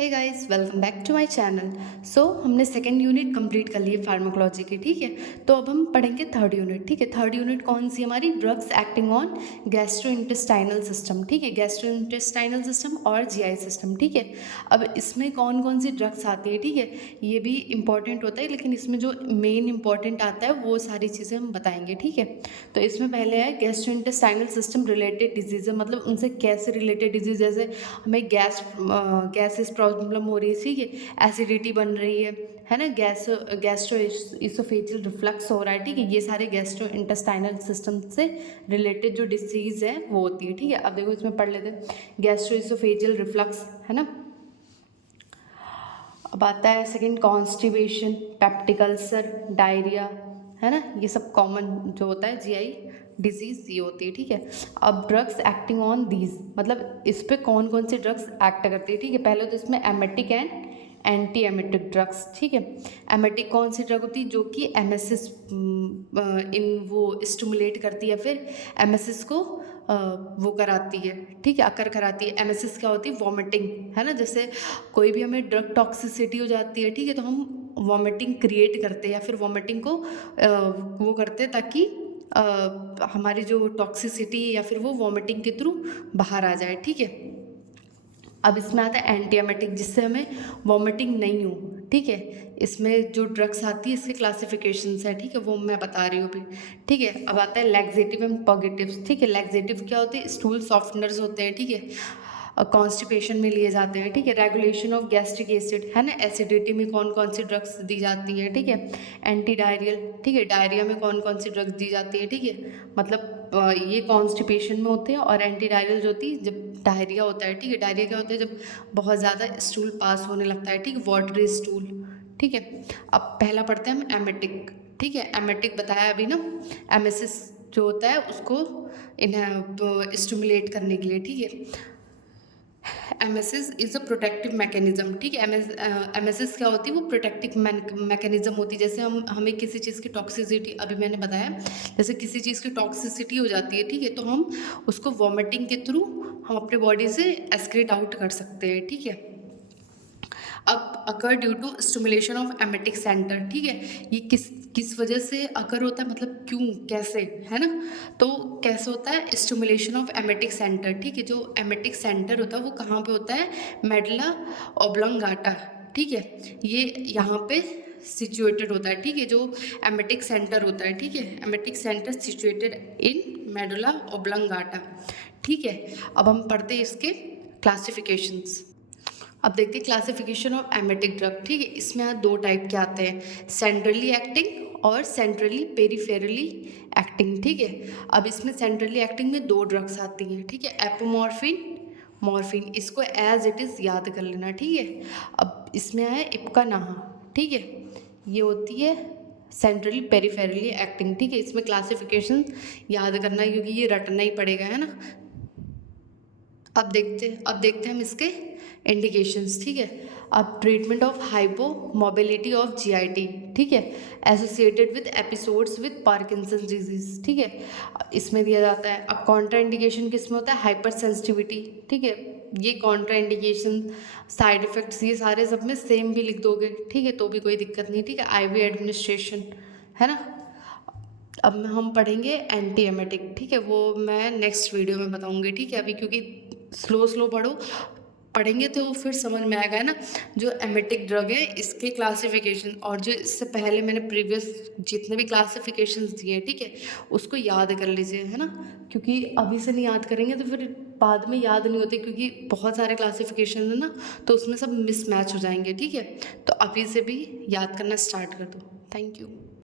Hey guys, welcome back to my channel. हमने second unit complete कर ली है फार्माकोलॉजी की। ठीक है, तो अब हम पढ़ेंगे थर्ड यूनिट। ठीक है, थर्ड यूनिट कौन सी हमारी? Drugs acting on gastrointestinal system. ठीक है, गैस्ट्रोइंटेस्टाइनल सिस्टम और जीआई सिस्टम। ठीक है, अब इसमें कौन कौन सी ड्रग्स आती है? ठीक है, ये भी इंपॉर्टेंट होता है, लेकिन इसमें जो मेन इंपॉर्टेंट आता है वो सारी चीज़ें हम बताएंगे। ठीक है, तो इसमें पहले है गैस्ट्रोइंटेस्टाइनल सिस्टम रिलेटेड डिजीज़, मतलब उनसे कैसे रिलेटेड डिजीज़, जैसे हमें गैसेस प्रॉब्लम हो रही है, ठीक है, एसिडिटी बन रही है ना, गैस्ट्रो इसोफेजियल रिफ्लक्स हो रहा है। ठीक है, ये सारे गैस्ट्रो इंटेस्टाइनल सिस्टम से रिलेटेड जो डिसीज़ है वो होती है। ठीक है, अब देखो इसमें पढ़ लेते हैं। गैस्ट्रो इसोफेजियल रिफ्लक्स है ना। अब आता है second constipation, peptic ulcer, diarrhoea, है ना, ये सब कॉमन जो होता है जीआई डिजीज ये होती है। ठीक है, अब ड्रग्स एक्टिंग ऑन दीज, मतलब इस पे कौन कौन सी ड्रग्स एक्ट करती है? ठीक है, पहले तो इसमें emetic and anti emetic drugs. ठीक है, एमेटिक कौन सी ड्रग होती है? जो कि एमएसएस इन वो स्टिमुलेट करती है, फिर एमएसएस को वो कराती है। ठीक है, अकर कराती है। एमएसएस क्या होती है? वॉमिटिंग, है ना, जैसे कोई भी हमें ड्रग टॉक्सिसिटी हो जाती है, ठीक है, तो हम वॉमिटिंग क्रिएट करते हैं या फिर वॉमिटिंग को वो करते हैं ताकि हमारी जो टॉक्सिसिटी या फिर वो वॉमिटिंग के थ्रू बाहर आ जाए। ठीक है, अब इसमें आता है एंटी एमेटिक, जिससे हमें वॉमिटिंग नहीं हो। ठीक है, इसमें जो ड्रग्स आती है इसके क्लासिफिकेशंस है, ठीक है, वो मैं बता रही हूँ अभी। ठीक है, अब आता है लैक्सेटिव एंड पर्गेटिव्स। ठीक है, लैक्सेटिव क्या होते हैं? स्टूल सॉफ्टनर्स होते हैं। ठीक है, कॉन्स्टिपेशन में लिए जाते हैं। ठीक है, रेगुलेशन ऑफ गैस्ट्रिक एसिड, है ना, एसिडिटी में कौन कौन सी ड्रग्स दी जाती हैं? ठीक है, एंटी डायरियल, ठीक है, डायरिया में कौन कौन सी ड्रग्स दी जाती है? ठीक है, मतलब ये कॉन्स्टिपेशन में होते हैं। और एंटी डायरियल जो होती है जब डायरिया होता है। ठीक है, डायरिया क्या होता है? जब बहुत ज़्यादा स्टूल पास होने लगता है। ठीक है, वाटरी स्टूल। ठीक है, अब पहला पढ़ते हैं हम एमेटिक। ठीक है, एमेटिक बताया अभी ना, एमएसएस जो होता है उसको इन्हें स्टिमुलेट करने के लिए। ठीक है, MSS is a protective mechanism. ठीक है, एमएसएस क्या होती है? वो प्रोटेक्टिव मैकेनिज्म होती है। जैसे हमें किसी चीज़ की टॉक्सिसिटी, अभी मैंने बताया, जैसे किसी चीज़ की टॉक्सिसिटी हो जाती है, ठीक है, तो हम उसको वॉमिटिंग के थ्रू हम अपने बॉडी से एक्सक्रीट आउट कर सकते हैं। ठीक है, अब occur due to stimulation of emetic centre. ठीक है, ये किस वजह से अकर होता है, मतलब क्यों, कैसे, है ना, तो कैसे होता है? Stimulation of emetic centre. ठीक है, जो एमेटिक सेंटर होता है वो कहाँ पे होता है? Medulla oblongata. ठीक है, ये यहाँ पे सिचुएटेड होता है। ठीक है, जो एमेटिक सेंटर होता है, ठीक है, emetic centre situated in medulla oblongata. ठीक है, अब हम पढ़ते हैं इसके क्लासिफिकेशंस। अब देखते हैं क्लासिफिकेशन ऑफ एमेटिक ड्रग। ठीक है, इसमें यहाँ दो टाइप के आते हैं, सेंट्रली एक्टिंग और सेंट्रली पेरिफेरली एक्टिंग। ठीक है, अब इसमें सेंट्रली एक्टिंग में दो ड्रग्स आती हैं। ठीक है, एपोमॉर्फिन, मॉर्फिन, इसको एज इट इज़ याद कर लेना। ठीक है, अब इसमें है इप्कानाहा। ठीक है, ये होती है सेंट्रली पेरिफेरली एक्टिंग। ठीक है, इसमें क्लासिफिकेशन याद करना है क्योंकि ये रटना ही पड़ेगा, है ना। अब देखते हैं हम इसके इंडिकेशंस। ठीक है, अब treatment of hypomobility of GIT. ठीक है, associated with episodes with Parkinson disease. ठीक है, इसमें दिया जाता है। अब कॉन्ट्रा इंडिकेशन किस में होता है? Hyper sensitivity. ठीक है, ये कॉन्ट्रा इंडिकेशन, साइड इफेक्ट्स, ये सारे सब में सेम भी लिख दोगे, ठीक है, तो भी कोई दिक्कत नहीं। ठीक है, आईवी एडमिनिस्ट्रेशन, है ना। अब हम पढ़ेंगे एंटी एमेटिक। ठीक है, वो मैं नेक्स्ट वीडियो में बताऊंगी। ठीक है, अभी क्योंकि स्लो स्लो पढ़ेंगे तो फिर समझ में आएगा, है ना। जो एमेटिक ड्रग है इसके क्लासिफिकेशन, और जो इससे पहले मैंने प्रीवियस जितने भी क्लासिफिकेशंस दिए हैं, ठीक है, उसको याद कर लीजिए, है ना, क्योंकि अभी से नहीं याद करेंगे तो फिर बाद में याद नहीं होते, क्योंकि बहुत सारे क्लासिफिकेशन है ना, तो उसमें सब मिसमैच हो जाएंगे। ठीक है, तो अभी से भी याद करना स्टार्ट कर दो। Thank you.